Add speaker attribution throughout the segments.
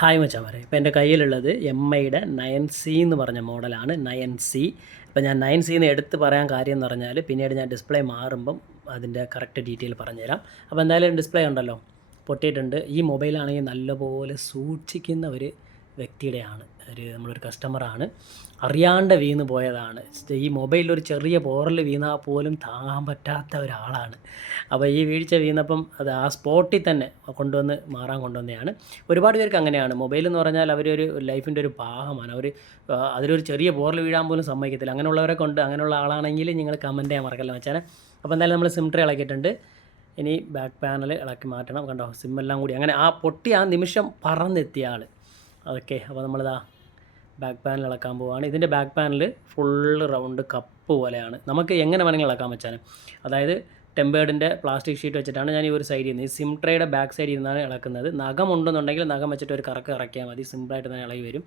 Speaker 1: Hi മച്ചാമാരെ ഇപ്പോൾ എന്റെ കയ്യിലുള്ളത് എം ഐയുടെ നയൻ സി എന്ന് പറഞ്ഞ മോഡലാണ് നയൻ സി ഇപ്പോൾ ഞാൻ നയൻ സി എന്ന് എടുത്ത് പറയാൻ കാര്യം എന്ന് പറഞ്ഞാൽ പിന്നീട് ഞാൻ ഡിസ്പ്ലേ മാറുമ്പം അതിന്റെ കറക്റ്റ് ഡീറ്റെയിൽ പറഞ്ഞുതരാം. അപ്പോൾ എന്തായാലും ഡിസ്പ്ലേ ഉണ്ടല്ലോ. പൊട്ടിയിട്ടുണ്ട്. ഈ മൊബൈലാണെങ്കിൽ നല്ലപോലെ സൂക്ഷിക്കുന്ന ഒരു വ്യക്തിയുടെയാണ് ഒരു നമ്മളൊരു കസ്റ്റമറാണ് അറിയാണ്ട് വീണ് പോയതാണ്. ഈ മൊബൈലിൽ ഒരു ചെറിയ പോറൽ വീണാൽ പോലും താങ്ങാൻ പറ്റാത്ത ഒരാളാണ്. അപ്പോൾ ഈ വീഴ്ച വീണപ്പം അത് ആ സ്പോട്ടിൽ തന്നെ കൊണ്ടുവന്ന് മാറാൻ കൊണ്ടുവന്നതാണ് ഒരുപാട് പേർക്ക് അങ്ങനെയാണ്. മൊബൈൽ എന്ന് പറഞ്ഞാൽ അവരൊരു ലൈഫിന്റെ ഒരു ഭാഗമാണ് അവർ അതിലൊരു ചെറിയ പോറൽ വീഴാൻ പോലും സമ്മതിക്കത്തില്ല. അങ്ങനെയുള്ളവരെ കൊണ്ട് അങ്ങനെയുള്ള ആളാണെങ്കിൽ നിങ്ങൾ കമന്റ് ചെയ്യാൻ മറക്കല്ല വെച്ചാൽ അപ്പോൾ എന്തായാലും നമ്മൾ സിം ട്രേ ഇളക്കിയിട്ടുണ്ട്. ഇനി ബാക്ക് പാനൽ ഇളക്കി മാറ്റണം. കണ്ടോ? സിമ്മെല്ലാം കൂടി. അങ്ങനെ ആ പൊട്ടി ആ നിമിഷം പറന്നെത്തിയ ആൾ ഓക്കെ അപ്പോൾ നമ്മളിതാ ബാക്ക് പാനൽ ഇളക്കാൻ പോവുകയാണ് ഇതിന്റെ back panel full round cup പോലെയാണ്. നമുക്ക് എങ്ങനെ വേണമെങ്കിൽ ഇളക്കാൻ വെച്ചാലും അതായത് ടെമ്പേർഡിന്റെ പ്ലാസ്റ്റിക് ഷീറ്റ് വെച്ചിട്ടാണ് ഞാൻ ഈ ഒരു സൈഡിൽ നിന്ന് ഈ സിം ട്രേയുടെ ബാക്ക് സൈഡിൽ നിന്നാണ് ഇളക്കുന്നത്. നഖം ഉണ്ടെന്നുണ്ടെങ്കിൽ നഖം വെച്ചിട്ട് ഒരു കറക്ക് ഇറക്കിയാൽ മതി. സിമ്പിളായിട്ട് തന്നെ ഇളകി വരും.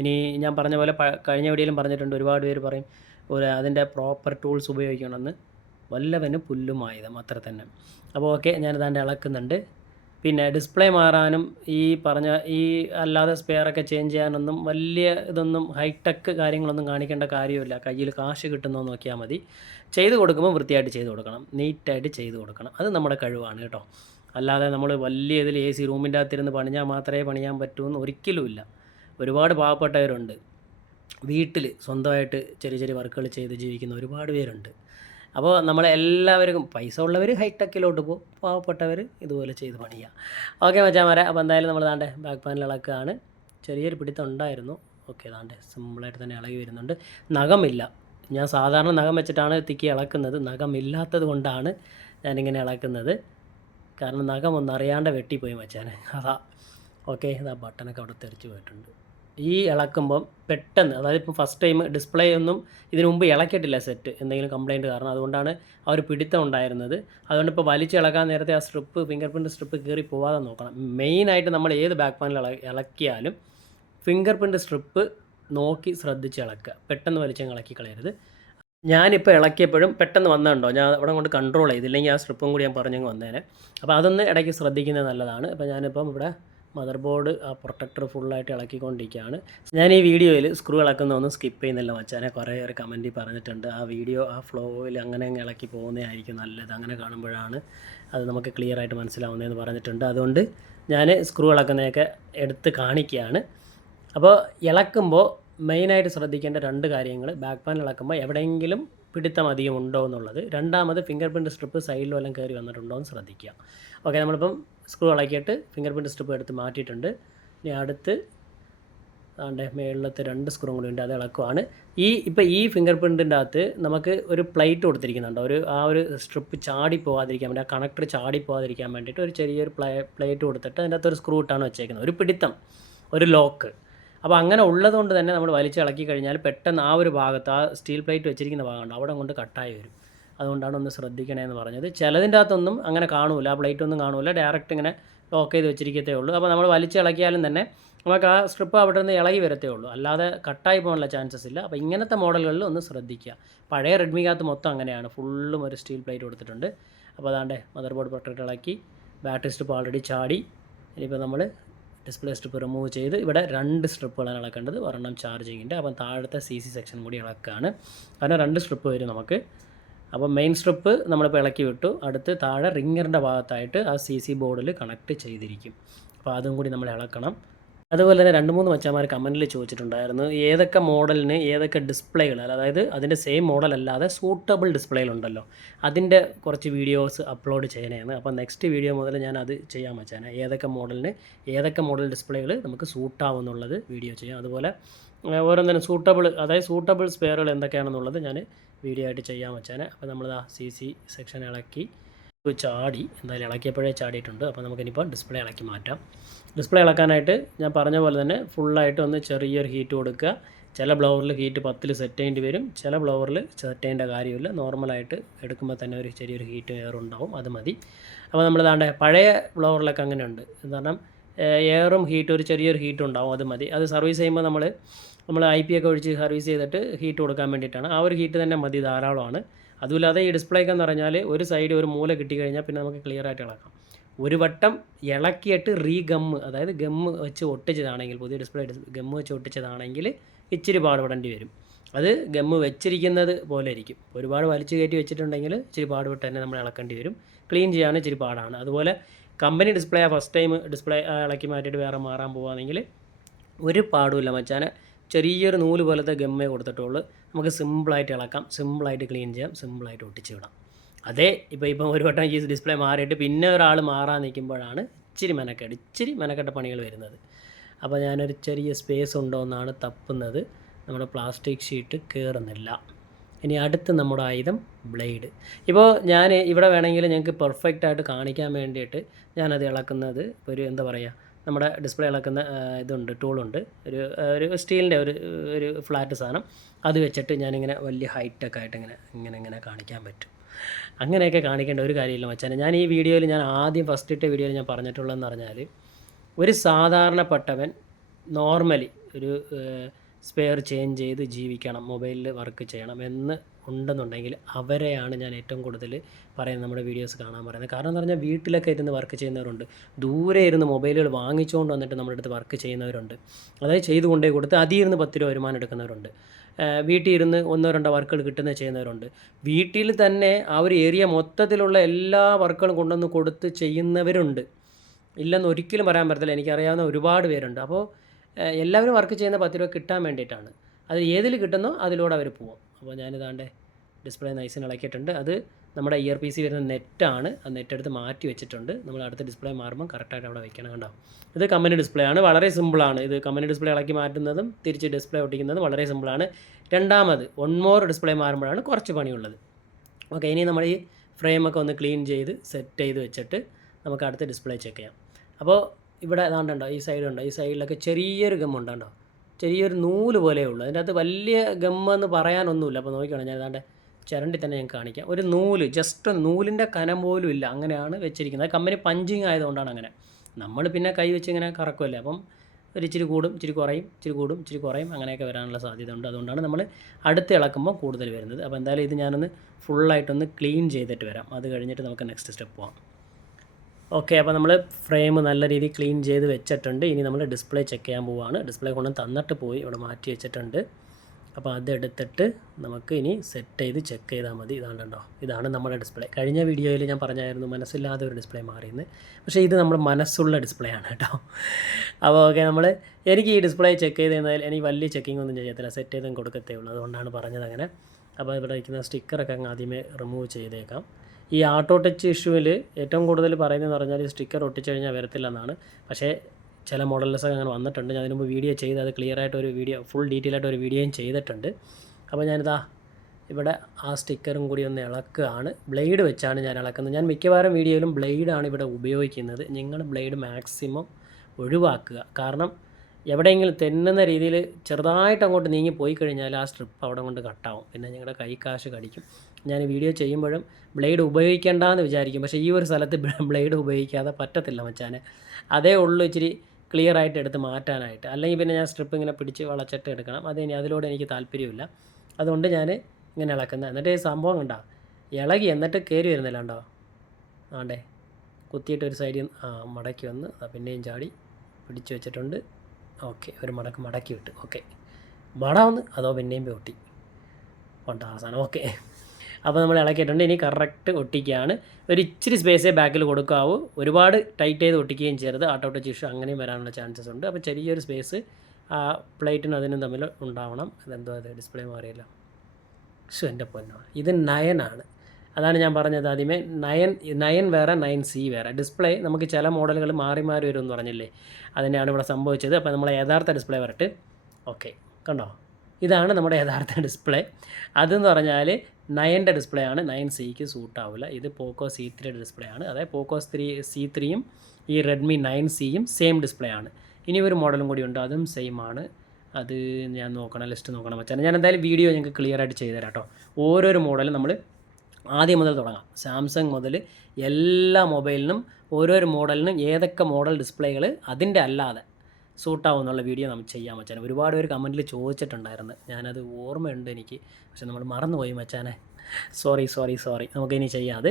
Speaker 1: ഇനി ഞാൻ പറഞ്ഞ പോലെ കഴിഞ്ഞ വീഡിയോയിലും പറഞ്ഞിട്ടുണ്ട് ഒരുപാട് പേര് പറയും ഒരു അതിന്റെ പ്രോപ്പർ ടൂൾസ് ഉപയോഗിക്കണമെന്ന്. വല്ലവന് പുല്ലുമായതും അത്ര തന്നെ. അപ്പോൾ ഓക്കെ ഞാനിതാന്റെ ഇളക്കുന്നുണ്ട്. പിന്നെ ഡിസ്പ്ലേ മാറാനും ഈ പറഞ്ഞ ഈ അല്ലാതെ സ്പെയറൊക്കെ ചേഞ്ച് ചെയ്യാനൊന്നും വലിയ ഇതൊന്നും ഹൈടെക് കാര്യങ്ങളൊന്നും കാണിക്കേണ്ട കാര്യമില്ല. കയ്യിൽ കാശ് കിട്ടുന്നോ നോക്കിയാൽ മതി. ചെയ്ത് കൊടുക്കുമ്പോൾ വൃത്തിയായിട്ട് ചെയ്ത് കൊടുക്കണം. നീറ്റായിട്ട് ചെയ്ത് കൊടുക്കണം. അത് നമ്മുടെ കഴിവാണ് കേട്ടോ. അല്ലാതെ നമ്മൾ വലിയ ഇതിൽ എ സി റൂമിന്റെ അകത്തിരുന്ന് പണിഞ്ഞാൽ മാത്രമേ പണിയാൻ പറ്റൂ എന്ന് ഒരിക്കലുമില്ല ഒരുപാട് പാവപ്പെട്ടവരുണ്ട്. വീട്ടിൽ സ്വന്തമായിട്ട് ചെറിയ ചെറിയ വർക്കുകൾ ചെയ്ത് ജീവിക്കുന്ന ഒരുപാട് പേരുണ്ട്. അപ്പോൾ നമ്മളെല്ലാവർക്കും പൈസ ഉള്ളവർ ഹൈടെക്കിലോട്ട് പോകും. പാവപ്പെട്ടവർ ഇതുപോലെ ചെയ്ത് പണിയുക ഓക്കെ മച്ചാമാരെ അപ്പോൾ എന്തായാലും നമ്മൾ താണ്ടെ ബാക്ക് പാനൽ ഇളക്കുകയാണ്. ചെറിയൊരു പിടിത്തം ഉണ്ടായിരുന്നു ഓക്കെ താണ്ടെ സിമ്പിളായിട്ട് തന്നെ ഇളകി വരുന്നുണ്ട്. നഖമില്ല. ഞാൻ സാധാരണ നഖം വെച്ചിട്ടാണ് തിക്കി ഇളക്കുന്നത്. നഖമില്ലാത്തത് കൊണ്ടാണ് ഞാനിങ്ങനെ ഇളക്കുന്നത്. കാരണം നഖം ഒന്നറിയാണ്ട് വെട്ടിപ്പോയി മച്ചാനെ. അതാ. ഓക്കെ ഇതാ ബട്ടനൊക്കെ അവിടെ തെറിച്ച് പോയിട്ടുണ്ട്. ഈ ഇളക്കുമ്പം പെട്ടെന്ന് അതായത് ഇപ്പം ഫസ്റ്റ് ടൈം ഡിസ്പ്ലേ ഒന്നും ഇതിനു മുമ്പ് ഇളക്കിയിട്ടില്ല സെറ്റ് എന്തെങ്കിലും കംപ്ലൈന്റ് കാരണം. അതുകൊണ്ടാണ് ആ ഒരു പിടുത്തം ഉണ്ടായിരുന്നത്. അതുകൊണ്ട് ഇപ്പോൾ വലിച്ച് ഇളക്കാൻ നേരത്തെ ആ സ്ട്രിപ്പ് ഫിംഗർ പ്രിന്റ് സ്ട്രിപ്പ് കയറി പോവാതെ നോക്കണം. മെയിനായിട്ട് നമ്മൾ ഏത് ബാക്ക് പാനൽ ഇളക്കിയാലും ഫിംഗർ പ്രിന്റ് സ്ട്രിപ്പ് നോക്കി ശ്രദ്ധിച്ച് ഇളക്കുക. പെട്ടെന്ന് വലിച്ചങ്ങ് ഇളക്കി കളയരുത്. ഞാനിപ്പോൾ ഇളക്കിയപ്പോഴും പെട്ടെന്ന് വന്നുണ്ടോ ഞാൻ അവിടെ കൊണ്ട് കൺട്രോൾ ചെയ്തില്ലെങ്കിൽ ആ സ്ട്രിപ്പും കൂടി ഞാൻ പറഞ്ഞങ്ങ് വന്നേനെ. അപ്പോൾ അതൊന്ന് ഇടയ്ക്ക് ശ്രദ്ധിക്കുന്നത് നല്ലതാണ്. അപ്പോൾ ഞാനിപ്പം ഇവിടെ മദർ ബോർഡ് ആ പ്രൊട്ടക്ടർ ഫുള്ളായിട്ട് ഇളക്കിക്കൊണ്ടിരിക്കുകയാണ്. ഞാൻ ഈ വീഡിയോയിൽ സ്ക്രൂ ഇളക്കുന്ന ഒന്നും സ്കിപ്പ് ചെയ്യുന്നില്ല മച്ചാനെ. കുറേ ഒരു കമന്റിൽ പറഞ്ഞിട്ടുണ്ട്. ആ വീഡിയോ ആ ഫ്ലോയിൽ അങ്ങനെ അങ്ങ് ഇളക്കി പോകുന്നതായിരിക്കും നല്ലത്. അങ്ങനെ കാണുമ്പോഴാണ് അത് നമുക്ക് ക്ലിയർ ആയിട്ട് മനസ്സിലാവുന്നതെന്ന് പറഞ്ഞിട്ടുണ്ട്. അതുകൊണ്ട് ഞാൻ സ്ക്രൂ ഇളക്കുന്നതൊക്കെ എടുത്ത് കാണിക്കുകയാണ്. അപ്പോൾ ഇളക്കുമ്പോൾ മെയിനായിട്ട് ശ്രദ്ധിക്കേണ്ട രണ്ട് കാര്യങ്ങൾ. ബാക്ക് പാൻ ഇളക്കുമ്പോൾ എവിടെയെങ്കിലും പിടുത്തം അധികം ഉണ്ടോ എന്നുള്ളത്. രണ്ടാമത് ഫിംഗർ പ്രിന്റ് സ്ട്രിപ്പ് സൈഡിലും എല്ലാം കയറി വന്നിട്ടുണ്ടോ എന്ന് ശ്രദ്ധിക്കുക. ഓക്കെ നമ്മളിപ്പം സ്ക്രൂ ഇളക്കിയിട്ട് ഫിംഗർ പ്രിന്റ് സ്ട്രിപ്പ് എടുത്ത് മാറ്റിയിട്ടുണ്ട്. ഇനി അടുത്ത് ആണ്ടെ മേളിലത്തെ രണ്ട് സ്ക്രൂ കൂടി ഉണ്ട് അത് ഇളക്കുവാണ്. ഈ ഇപ്പോൾ ഈ ഫിംഗർ പ്രിന്റിന്റെ അകത്ത് നമുക്ക് ഒരു പ്ലേറ്റ് കൊടുത്തിരിക്കുന്നുണ്ട്. ഒരു ആ ഒരു സ്ട്രിപ്പ് ചാടി പോകാതിരിക്കാൻ വേണ്ടി ആ കണക്ടർ ചാടി പോകാതിരിക്കാൻ വേണ്ടിയിട്ട് ഒരു ചെറിയൊരു പ്ലേ പ്ലേറ്റ് കൊടുത്തിട്ട് അതിന്റെ അകത്ത് ഒരു സ്ക്രൂ ഇട്ടാണ് വെച്ചേക്കുന്നത്. ഒരു പിടിത്തം ഒരു ലോക്ക് അപ്പോൾ അങ്ങനെ ഉള്ളതുകൊണ്ട് തന്നെ നമ്മൾ വലിച്ചിളക്കി കഴിഞ്ഞാൽ പെട്ടെന്ന് ആ ഒരു ഭാഗത്ത് ആ സ്റ്റീൽ പ്ലേറ്റ് വെച്ചിരിക്കുന്ന ഭാഗമുണ്ട് അവിടെ കൊണ്ട് കട്ടായി വരും. അതുകൊണ്ടാണ് ഒന്ന് ശ്രദ്ധിക്കണേ എന്ന് പറഞ്ഞത്. ചിലതിന്റെ അകത്തൊന്നും അങ്ങനെ കാണൂല ആ പ്ലേറ്റ് ഒന്നും കാണൂല ഡയറക്റ്റ് ഇങ്ങനെ ലോക്ക് ചെയ്ത് വെച്ചിരിക്കത്തേ ഉള്ളൂ. അപ്പോൾ നമ്മൾ വലിച്ച് ഇളക്കിയാലും തന്നെ നമുക്ക് ആ സ്ട്രിപ്പ് അവിടെ നിന്ന് ഇളകി വരത്തേ ഉള്ളൂ. അല്ലാതെ കട്ടായി പോകാനുള്ള ചാൻസസ് ഇല്ല. അപ്പോൾ ഇങ്ങനത്തെ മോഡലുകളിൽ ഒന്ന് ശ്രദ്ധിക്കുക. പഴയ റെഡ്മിക്കകത്ത് മൊത്തം അങ്ങനെയാണ്. ഫുള്ളും ഒരു സ്റ്റീൽ പ്ലേറ്റ് കൊടുത്തിട്ടുണ്ട്. അപ്പോൾ അതാണ്ട് മദർ ബോർഡ് പ്രൊട്ടക്ട് ഇളക്കി ബാറ്ററി സ്ട്രിപ്പ് ഓൾറെഡി ചാടി. ഇനിയിപ്പോൾ നമ്മൾ ഡിസ്പ്ലേ സ്ട്രിപ്പ് റിമൂവ് ചെയ്ത് ഇവിടെ രണ്ട് സ്ട്രിപ്പുകളാണ് ഇളക്കേണ്ടത്. ഒരെണ്ണം ചാർജിങ്ങിന്റെ അപ്പം താഴത്തെ സി സി സെക്ഷൻ കൂടി ഇളക്കുകയാണ് കാരണം രണ്ട് സ്ട്രിപ്പ് വരും നമുക്ക്. അപ്പോൾ മെയിൻ സ്ട്രിപ്പ് നമ്മളിപ്പോൾ ഇളക്കി വിട്ടു. അടുത്ത് താഴെ റിങ്ങറിന്റെ ഭാഗത്തായിട്ട് ആ സി സി ബോർഡിൽ കണക്ട് ചെയ്തിരിക്കും. അപ്പോൾ അതും കൂടി നമ്മൾ ഇളക്കണം. അതുപോലെ തന്നെ രണ്ട് മൂന്ന് മച്ചാന്മാർ കമന്റിൽ ചോദിച്ചിട്ടുണ്ടായിരുന്നു ഏതൊക്കെ മോഡലിന് ഏതൊക്കെ ഡിസ്പ്ലേകൾ അതായത് അതിന്റെ സെയിം മോഡൽ അല്ലാതെ സൂട്ടബിൾ ഡിസ്പ്ലേകളുണ്ടല്ലോ അതിന്റെ കുറച്ച് വീഡിയോസ് അപ്ലോഡ് ചെയ്യണേന്ന്. അപ്പോൾ നെക്സ്റ്റ് വീഡിയോ മുതൽ ഞാൻ അത് ചെയ്യാൻ വെച്ചാണ് ഏതൊക്കെ മോഡലിന് ഏതൊക്കെ മോഡൽ ഡിസ്പ്ലേകൾ നമുക്ക് സൂട്ടാവുന്നുള്ളത് വീഡിയോ ചെയ്യാം. അതുപോലെ ഓരോന്നിനും സൂട്ടബിൾ അതായത് സൂട്ടബിൾ സ്പെയറുകൾ എന്തൊക്കെയാണെന്നുള്ളത് ഞാൻ വീഡിയോ ആയിട്ട് ചെയ്യാൻ വെച്ചാൽ അപ്പോൾ നമ്മൾ ആ സി സി സെക്ഷൻ ഇളക്കി ചാടി എന്തായാലും ഇളക്കിയപ്പോഴേ ചാടിയിട്ടുണ്ട്. അപ്പോൾ നമുക്കിനിപ്പോൾ ഡിസ്പ്ലേ ഇളക്കി മാറ്റാം. ഡിസ്പ്ലേ ഇളക്കാനായിട്ട് ഞാൻ പറഞ്ഞ പോലെ തന്നെ ഫുള്ളായിട്ട് ഒന്ന് ചെറിയൊരു ഹീറ്റ് കൊടുക്കുക. ചില ബ്ലൗറിൽ ഹീറ്റ് പത്തിൽ സെറ്റ് ചെയ്യേണ്ടി വരും. ചില ബ്ലൗറിൽ സെറ്റ് ചെയ്യേണ്ട കാര്യമില്ല. നോർമലായിട്ട് എടുക്കുമ്പോൾ തന്നെ ഒരു ചെറിയൊരു ഹീറ്റ് എയർ ഉണ്ടാവും അത് മതി. അപ്പോൾ നമ്മൾ താണ്ടെ പഴയ ബ്ലൗറിലൊക്കെ അങ്ങനെയുണ്ട്. കാരണം എയറും ഹീറ്റും ഒരു ചെറിയൊരു ഹീറ്റ് ഉണ്ടാവും. അത് മതി. അത് സർവീസ് ചെയ്യുമ്പോൾ നമ്മൾ നമ്മൾ ഐ പി ഒക്കെ ഒഴിച്ച് സർവീസ് ചെയ്തിട്ട് ഹീറ്റ് കൊടുക്കാൻ വേണ്ടിയിട്ടാണ്. ആ ഒരു ഹീറ്റ് തന്നെ മതി ധാരാളമാണ്. അതുമില്ലാതെ ഈ ഡിസ്പ്ലേക്ക് എന്ന് പറഞ്ഞാൽ ഒരു സൈഡ് ഒരു മൂല കിട്ടിക്കഴിഞ്ഞാൽ പിന്നെ നമുക്ക് ക്ലിയർ ആയിട്ട് ഇളക്കാം. ഒരു വട്ടം ഇളക്കിയിട്ട് റീ ഗമ്മ് അതായത് ഗമ്മ് വെച്ച് ഒട്ടിച്ചതാണെങ്കിൽ പുതിയ ഡിസ്പ്ലേ ഗമ്മ് വെച്ച് ഒട്ടിച്ചതാണെങ്കിൽ ഇച്ചിരി പാടുപെടേണ്ടി വരും. അത് ഗമ്മ് വെച്ചിരിക്കുന്നത് പോലെ ഇരിക്കും. ഒരുപാട് വലിച്ചു കയറ്റി വെച്ചിട്ടുണ്ടെങ്കിൽ ഇച്ചിരി പാടുപെട്ട് തന്നെ നമ്മൾ ഇളക്കേണ്ടി വരും. ക്ലീൻ ചെയ്യാൻ ഇച്ചിരി പാടാണ്. അതുപോലെ company display first time display ഇളക്കി മാറ്റിയിട്ട് വേറെ മാറാൻ പോവുകയാണെങ്കിൽ ഒരു പാടുമില്ല മച്ചാനെ. ചെറിയൊരു നൂൽ പോലത്തെ ഗമ്മേ കൊടുത്തിട്ടുള്ളൂ. നമുക്ക് സിമ്പിളായിട്ട് ഇളക്കാം. സിമ്പിളായിട്ട് ക്ലീൻ ചെയ്യാം. സിമ്പിളായിട്ട് ഒട്ടിച്ച് വിടാം. അതേ ഇപ്പോൾ ഇപ്പം ഒരു വട്ടം ഈ ഡിസ്പ്ലേ മാറിയിട്ട് പിന്നെ ഒരാൾ മാറാൻ നിൽക്കുമ്പോഴാണ് ഇച്ചിരി മെനക്കെട്ട് ഇച്ചിരി മെനക്കെട്ട പണികൾ വരുന്നത്. അപ്പോൾ ഞാനൊരു ചെറിയ സ്പേസ് ഉണ്ടോ എന്നാണ് തപ്പുന്നത്. നമ്മുടെ പ്ലാസ്റ്റിക് ഷീറ്റ് കയറുന്നില്ല ഇനി അടുത്ത് നമ്മുടെ ആയുധം ബ്ലേഡ് ഇപ്പോൾ ഞാൻ ഇവിടെ വേണമെങ്കിൽ ഞങ്ങൾക്ക് പെർഫെക്റ്റായിട്ട് കാണിക്കാൻ വേണ്ടിയിട്ട് ഞാനത് ഇളക്കുന്നത് ഒരു എന്താ പറയുക നമ്മുടെ ഡിസ്പ്ലേ ഇളക്കുന്ന ഇതുണ്ട് ടൂളുണ്ട് ഒരു ഒരു സ്റ്റീലിന്റെ ഒരു ഒരു ഫ്ലാറ്റ് സാധനം. അത് വെച്ചിട്ട് ഞാനിങ്ങനെ വലിയ ഹൈറ്റൊക്കെ ആയിട്ട് ഇങ്ങനെ ഇങ്ങനെ ഇങ്ങനെ കാണിക്കാൻ പറ്റും. അങ്ങനെയൊക്കെ കാണിക്കേണ്ട ഒരു കാര്യമില്ല മച്ചാനെ. ഞാൻ ഈ വീഡിയോയിൽ ഞാൻ ആദ്യം ഫസ്റ്റ് ഇട്ട വീഡിയോയിൽ ഞാൻ പറഞ്ഞിട്ടുള്ളതെന്ന് പറഞ്ഞാൽ ഒരു സാധാരണപ്പെട്ടവൻ നോർമലി ഒരു സ്പെയർ ചേഞ്ച് ചെയ്ത് ജീവിക്കണം മൊബൈലിൽ വർക്ക് ചെയ്യണം എന്ന് ഉണ്ടെന്നുണ്ടെങ്കിൽ അവരെയാണ് ഞാൻ ഏറ്റവും കൂടുതൽ പറയുന്നത് നമ്മുടെ വീഡിയോസ് കാണാൻ പറയുന്നത്. കാരണം എന്ന് പറഞ്ഞാൽ വീട്ടിലൊക്കെ ഇരുന്ന് വർക്ക് ചെയ്യുന്നവരുണ്ട്. ദൂരെ ഇരുന്ന് മൊബൈലുകൾ വാങ്ങിച്ചുകൊണ്ട് വന്നിട്ട് നമ്മുടെ അടുത്ത് വർക്ക് ചെയ്യുന്നവരുണ്ട്. അതായത് ചെയ്തുകൊണ്ടേ കൊടുത്ത് അതിൽ ഇരുന്ന് പത്ത് രൂപ വരുമാനം എടുക്കുന്നവരുണ്ട്. വീട്ടിൽ ഇരുന്ന് ഒന്നോ രണ്ടോ വർക്കുകൾ കിട്ടുന്ന ചെയ്യുന്നവരുണ്ട്. വീട്ടിൽ തന്നെ ആ ഒരു ഏരിയ മൊത്തത്തിലുള്ള എല്ലാ വർക്കുകളും കൊണ്ടുവന്ന് കൊടുത്ത് ചെയ്യുന്നവരുണ്ട്. ഇല്ലെന്ന് ഒരിക്കലും പറയാൻ പറ്റത്തില്ല. എനിക്കറിയാവുന്ന ഒരുപാട് പേരുണ്ട്. അപ്പോൾ എല്ലാവരും വർക്ക് ചെയ്യുന്ന പത്ത് രൂപ കിട്ടാൻ വേണ്ടിയിട്ടാണ്. അത് ഏതിൽ കിട്ടുന്നോ അതിലൂടെ അവർ പോകും അപ്പോൾ ഞാനിതാണ്ട് ഡിസ്പ്ലേ നൈസിന് ഇളക്കിയിട്ടുണ്ട്. അത് നമ്മുടെ ഇയർ പി സി വരുന്ന നെറ്റാണ്. ആ നെറ്റ് എടുത്ത് മാറ്റി വെച്ചിട്ടുണ്ട്. നമ്മൾ അടുത്ത ഡിസ്പ്ലേ മാറുമ്പോൾ കറക്റ്റായിട്ട് അവിടെ വെക്കണം കണ്ടോ. ഇത് കമ്പനി ഡിസ്പ്ലേ ആണ്. വളരെ സിമ്പിളാണ് ഇത് കമ്പനി ഡിസ്പ്ലേ ഇളക്കി മാറ്റുന്നതും തിരിച്ച് ഡിസ്പ്ലേ ഒട്ടിക്കുന്നതും വളരെ സിമ്പിളാണ് രണ്ടാമത് വൺ മോർ ഡിസ്പ്ലേ മാറുമ്പോഴാണ് കുറച്ച് പണിയുള്ളത്. ഓക്കെ ഇനി നമ്മൾ ഈ ഫ്രെയിമൊക്കെ ഒന്ന് ക്ലീൻ ചെയ്ത് സെറ്റ് ചെയ്ത് വെച്ചിട്ട് നമുക്ക് അടുത്ത ഡിസ്പ്ലേ ചെക്ക് ചെയ്യാം. അപ്പോൾ ഇവിടെ ഏതാണ്ടുണ്ടോ ഈ സൈഡുണ്ടോ? ഈ സൈഡിലൊക്കെ ചെറിയൊരു ഗം ഉണ്ടോ ചെറിയൊരു നൂൽ പോലെ ഉള്ളു. അതിന്റെ അകത്ത് വലിയ ഗമ്മെന്ന് പറയാനൊന്നുമില്ല. അപ്പോൾ നോക്കിക്കോണം ഞാൻ ഏതാണ്ട് ചിരണ്ടി തന്നെ ഞാൻ കാണിക്കാം. ഒരു നൂൽ ജസ്റ്റ് നൂലിന്റെ കനം പോലും ഇല്ല. അങ്ങനെയാണ് വെച്ചിരിക്കുന്നത്. കമ്പനി പഞ്ചിങ് ആയതുകൊണ്ടാണ് അങ്ങനെ. നമ്മൾ പിന്നെ കൈ വെച്ച് ഇങ്ങനെ കറക്കുമല്ലേ അപ്പം ഒരു ഇച്ചിരി കൂടും ഇച്ചിരി കുറയും ഇച്ചിരി കൂടും ഇച്ചിരി കുറയും. അങ്ങനെയൊക്കെ വരാനുള്ള സാധ്യത ഉണ്ട് അതുകൊണ്ടാണ് നമ്മൾ അടുത്ത് ഇളക്കുമ്പോൾ കൂടുതൽ വരുന്നത്. അപ്പോൾ എന്തായാലും ഇത് ഞാനൊന്ന് ഫുള്ളായിട്ടൊന്ന് ക്ലീൻ ചെയ്തിട്ട് വരാം. അത് കഴിഞ്ഞിട്ട് നമുക്ക് നെക്സ്റ്റ് സ്റ്റെപ്പ് പോകാം ഓക്കെ അപ്പോൾ നമ്മൾ ഫ്രെയിം നല്ല രീതിയിൽ ക്ലീൻ ചെയ്ത് വെച്ചിട്ടുണ്ട്. ഇനി നമ്മൾ ഡിസ്പ്ലേ ചെക്ക് ചെയ്യാൻ പോവുകയാണ് ഡിസ്പ്ലേ കൊണ്ട് തന്നിട്ട് പോയി ഇവിടെ മാറ്റി വെച്ചിട്ടുണ്ട്. അപ്പോൾ അതെടുത്തിട്ട് നമുക്ക് ഇനി സെറ്റ് ചെയ്ത് ചെക്ക് ചെയ്താൽ മതി. ഇതാണ് കേട്ടോ ഇതാണ് നമ്മുടെ ഡിസ്പ്ലേ. കഴിഞ്ഞ വീഡിയോയിൽ ഞാൻ പറഞ്ഞായിരുന്നു മനസ്സില്ലാതെ ഒരു ഡിസ്പ്ലേ മാറിയെന്ന്. പക്ഷേ ഇത് നമ്മുടെ മനസ്സുള്ള ഡിസ്പ്ലേ ആണ് കേട്ടോ. അപ്പോൾ ഓക്കെ നമ്മൾ എനിക്ക് ഈ ഡിസ്പ്ലേ ചെക്ക് ചെയ്ത് തന്നാൽ എനിക്ക് വലിയ ചെക്കിംഗ് ഒന്നും ചെയ്യത്തില്ല. സെറ്റ് ചെയ്തും കൊടുക്കത്തേ ഉള്ളൂ. അതുകൊണ്ടാണ് പറഞ്ഞത് അങ്ങനെ. അപ്പോൾ ഇവിടെ ഇരിക്കുന്ന സ്റ്റിക്കറൊക്കെ അങ്ങ് ആദ്യമേ റിമൂവ് ചെയ്തേക്കാം. ഈ ആട്ടോ ടച്ച് ഇഷ്യൂവിൽ ഏറ്റവും കൂടുതൽ പറയുന്നതെന്ന് പറഞ്ഞാൽ സ്റ്റിക്കർ ഒട്ടിച്ചു കഴിഞ്ഞാൽ വരത്തില്ലെന്നാണ്. പക്ഷേ ചില മോഡൽസൊക്കെ അങ്ങനെ വന്നിട്ടുണ്ട്. ഞാൻ അതിന് മുമ്പ് വീഡിയോ ചെയ്ത് അത് ക്ലിയർ ആയിട്ട് ഒരു വീഡിയോ ഫുൾ ഡീറ്റെയിൽ ആയിട്ട് ഒരു വീഡിയോയും ചെയ്തിട്ടുണ്ട്. അപ്പോൾ ഞാനിതാ ഇവിടെ ആ സ്റ്റിക്കറും കൂടി ഒന്ന് ഇളക്കുകയാണ്. ബ്ലേഡ് വെച്ചാണ് ഞാൻ ഇളക്കുന്നത്. ഞാൻ മിക്കവാറും വീഡിയോയിലും ബ്ലേഡാണ് ഇവിടെ ഉപയോഗിക്കുന്നത്. നിങ്ങൾ ബ്ലേഡ് മാക്സിമം ഒഴിവാക്കുക. കാരണം എവിടെയെങ്കിലും തെന്നുന്ന രീതിയിൽ ചെറുതായിട്ട് അങ്ങോട്ട് നീങ്ങി പോയി കഴിഞ്ഞാൽ ആ സ്ട്രിപ്പ് അവിടെ കൊണ്ട് കട്ടാവും പിന്നെ ഞങ്ങളുടെ കൈ കാശ് കടിക്കും. ഞാൻ വീഡിയോ ചെയ്യുമ്പോഴും ബ്ലേഡ് ഉപയോഗിക്കേണ്ടെന്ന് വിചാരിക്കും. പക്ഷേ ഈ ഒരു സ്ഥലത്ത് ബ്ലേഡ് ഉപയോഗിക്കാതെ പറ്റത്തില്ല മച്ചാനെ. അതേ ഉള്ളൂ ഇച്ചിരി ക്ലിയർ ആയിട്ട് എടുത്ത് മാറ്റാനായിട്ട്. അല്ലെങ്കിൽ പിന്നെ ഞാൻ സ്ട്രിപ്പ് ഇങ്ങനെ പിടിച്ച് വളച്ചിട്ട് എടുക്കണം. അത് ഇനി അതിലൂടെ എനിക്ക് താല്പര്യമില്ല അതുകൊണ്ട് ഞാൻ ഇങ്ങനെ ഇളക്കുന്നത് എന്നിട്ട് ഈ സംഭവം കണ്ടോ? ഇളകി എന്നിട്ട് കയറി വരുന്നില്ല കണ്ടോ? ആണ്ടേ. കുത്തിയിട്ട് ഒരു സൈഡിൽ മടക്കി വന്ന് പിന്നെയും ചാടി പിടിച്ച് വെച്ചിട്ടുണ്ട്. ഓക്കെ ഒരു മടക്ക് മടക്കി വിട്ട്. ഓക്കെ. വടാവുന്ന് അതോ പിന്നെയും ഒട്ടി ഉണ്ട് അവസാനം. ഓക്കെ. അപ്പോൾ നമ്മൾ ഇളക്കിയിട്ടുണ്ട്. ഇനി കറക്റ്റ് ഒട്ടിക്കുകയാണ്. ഒരു ഇച്ചിരി സ്പേസേ ബാക്കിൽ കൊടുക്കാവൂ. ഒരുപാട് ടൈറ്റ് ചെയ്ത് ഒട്ടിക്കുകയും ചെയ്യരുത്. ആട്ടോ ടച്ച് അങ്ങനെയും വരാനുള്ള ചാൻസസ് ഉണ്ട്. അപ്പോൾ ചെറിയൊരു സ്പേസ് ആ പ്ലേറ്റിനും അതിനും തമ്മിൽ ഉണ്ടാവണം. അതെന്തോ അത് ഡിസ്പ്ലേ മാറിയില്ല. ഷു എന്റെ പൊന്നാണ് ഇത് നയനാണ്. അതാണ് ഞാൻ പറഞ്ഞത് ആദ്യമേ. നയൻ നയൻ വേറെ നയൻ സി വേറെ. ഡിസ്പ്ലേ നമുക്ക് ചില മോഡലുകൾ മാറി മാറി വരും എന്ന് പറഞ്ഞില്ലേ? അതിനെയാണ് ഇവിടെ സംഭവിച്ചത്. അപ്പോൾ നമ്മളെ യഥാർത്ഥ ഡിസ്പ്ലേ വരട്ട്. ഓക്കെ. കണ്ടോ? ഇതാണ് നമ്മുടെ യഥാർത്ഥ ഡിസ്പ്ലേ. അതെന്ന് പറഞ്ഞാൽ നയന്റെ ഡിസ്പ്ലേ ആണ്. നയൻ സിക്ക് സൂട്ട് ആവില്ല ഇത് പോക്കോ സി ത്രീയുടെ ഡിസ്പ്ലേ ആണ്. അതായത് പോക്കോ ത്രീ സി ത്രീയും ഈ റെഡ്മി നയൻ സിയും സെയിം ഡിസ്പ്ലേ ആണ്. ഇനി ഒരു മോഡലും കൂടി ഉണ്ട്. അതും സെയിം ആണ്. അത് ഞാൻ നോക്കണം ലിസ്റ്റ് നോക്കണം വെച്ചാൽ ഞാൻ എന്തായാലും വീഡിയോ ഞങ്ങൾക്ക് ക്ലിയർ ആയിട്ട് ചെയ്തു തരാം കേട്ടോ. ഓരോരോ മോഡലും നമ്മൾ ആദ്യം മുതൽ തുടങ്ങാം. സാംസങ് മുതൽ എല്ലാ മൊബൈലിനും ഓരോരോ മോഡലിനും ഏതൊക്കെ മോഡൽ ഡിസ്പ്ലേകൾ അതിന്റെ അല്ലാതെ സൂട്ടാവും എന്നുള്ള വീഡിയോ നമുക്ക് ചെയ്യാൻ മച്ചാനെ. ഒരുപാട് പേര് കമന്റിൽ ചോദിച്ചിട്ടുണ്ടായിരുന്നു. ഞാനത് ഓർമ്മയുണ്ട് എനിക്ക്. പക്ഷെ നമ്മൾ മറന്നുപോയി മച്ചാനെ. Sorry sorry sorry. നമുക്കിനി ചെയ്യാം അത്.